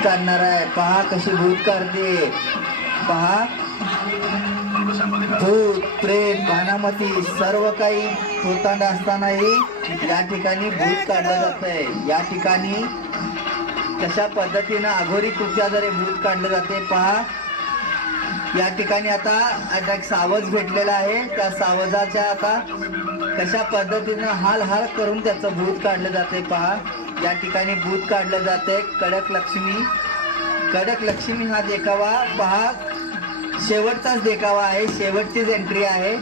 भूत काढणार आहे. पहा कशी भूत काढते. पहा. भूत प्रेत भानामती सर्व काही होताना असतानाही या ठिकाणी भूत काढलं जात आहे या ठिकाणी कशा पद्धतीनं अघोरी कृत्याद्वारे भूत काढलं जाते पहा. या ठिकाणी आता आता एक सावज भेटलेला आहे. त्या सावजाच्या आता कशा पद्धतीनं हाल हाल करून त्याचं भूत काढलं जाते पहा. या ठिकाणी भूत काढलं जाते कडक लक्ष्मी कडक लक्ष्मी हा देखावा. पहा शेवटचाच देखावा आहे. शेवटचीच एंट्री आहे.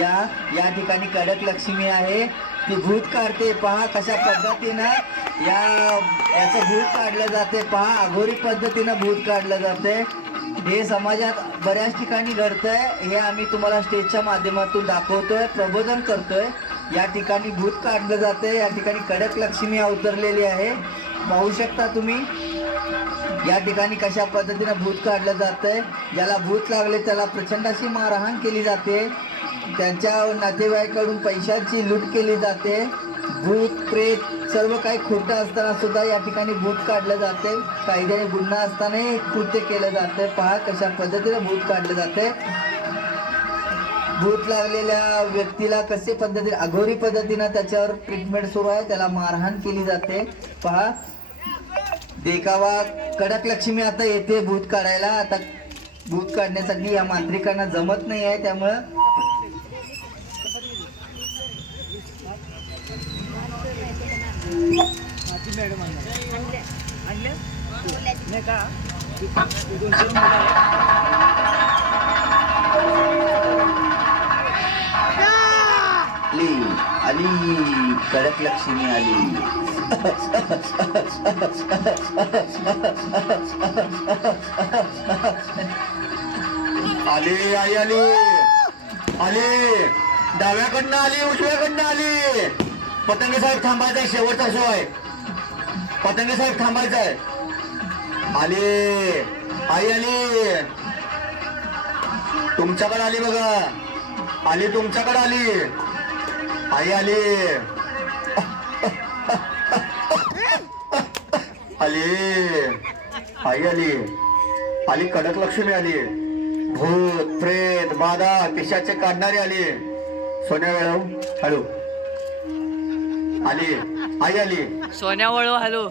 या या ठिकाणी कडक लक्ष्मी आहे. ती भूत काढते. पहा कशा पद्धतीनं या याचं भूत काढलं जाते. पहा अघोरी पद्धतीनं भूत काढलं जाते. हे समाजात बऱ्याच ठिकाणी घडतंय. हे आम्ही तुम्हाला स्टेजच्या माध्यमातून दाखवतोय. प्रबोधन करतोय. या ठिकाणी भूत काढलं जाते या ठिकाणी कडक लक्ष्मी अवतरलेली आहे. पाहू शकता तुम्ही या ठिकाणी कशा पद्धतीनं भूत काढलं जातंय. ज्याला भूत लागले त्याला प्रचंड अशी मारहाण केली जाते. त्यांच्या नातेवाईकडून पैशाची लूट केली जाते. भूत प्रेत सर्व काही खोटं असताना सुद्धा या ठिकाणी भूत काढलं जाते कायद्याने गुन्हा असतानाही कृत्य केलं जातं पहा कशा पद्धतीने भूत काढलं जाते भूत लागलेल्या व्यक्तीला कसे पद्धतीने अघोरी पद्धतीनं त्याच्यावर ट्रीटमेंट सुरू आहे त्याला मारहाण केली जाते. पहा. देखावा कडक लक्ष्मी आता येते भूत काढायला. आता भूत काढण्यासाठी या मांत्रिकांना जमत नाही आहे त्यामुळं मॅडम आली कडक लक्ष्मी आली. आली आई आली. आली. डाव्याकडनं आली उजव्याकडनं आली. पतंगे साहेब थांबायचा शेवटचा शो आहे पतंगे साहेब थांबायचा आहे आली. आई आली. तुमच्याकडे आली बघा. आली तुमच्याकडे आली. आई आली. आली. आई आली. आली कडक लक्ष्मी आली. भूत प्रेत बाधा पिशाचे काढणारी आली. सोन्या वेळव हळू. आली. आई आली. सोन्या वळू हॅलो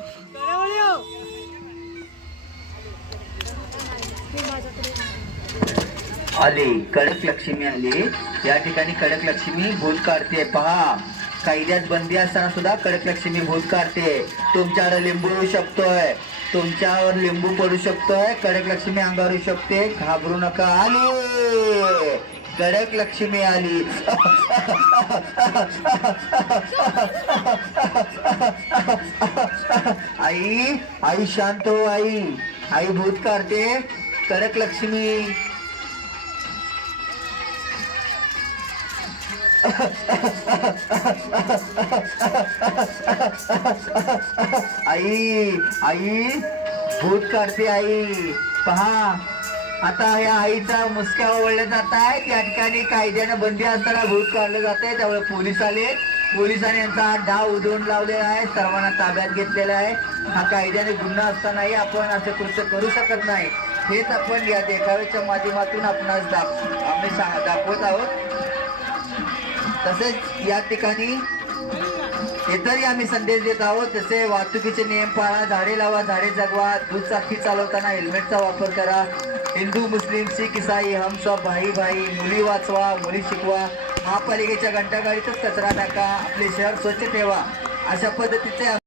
आली. कडक लक्ष्मी आली. या ठिकाणी कडक लक्ष्मी भूत काढते. पहा कैद्यात बंदी असताना सुद्धा कडक लक्ष्मी भूत काढते. तुमच्यावर लिंबू येऊ शकतोय. तुमच्यावर लिंबू पडू शकतोय. कडक लक्ष्मी अंगावर येऊ शकते. घाबरू नका. आली. कडक लक्ष्मी आली. आई आई शांत हो आई. आई भूत काढते. कडक लक्ष्मी. आई आई भूत काढते आई. पहा आता या आईचा मुसक्या ओवळल्या जात आहे त्या ठिकाणी कायद्यानं बंदी असताना भूत काढलं जात आहे त्यामुळे पोलीस आले. पोलिसांनी यांचा हा डाव उधळून लावलेला आहे. सर्वांना ताब्यात घेतलेला आहे. हा कायद्याने गुन्हा असतानाही आपण असं कृत्य करू शकत नाही. हेच आपण या देखाव्याच्या माध्यमातून आपणास दाख आम्ही सा- दाखवत आहोत. तसेच या ठिकाणी इतरही आम्ही संदेश देत आहोत जसे वाहतुकीचे नियम पाळा झाडे लावा झाडे जगवा दुचाकी चालवताना हेल्मेटचा वापर करा हिंदू मुस्लिम शीख इसाई हम सब भाई भाई मुली वाचवा मुली शिकवा महापालिकेच्या घंटागाडीतच कचरा टाका आपले शहर स्वच्छ ठेवा अशा पद्धतीचे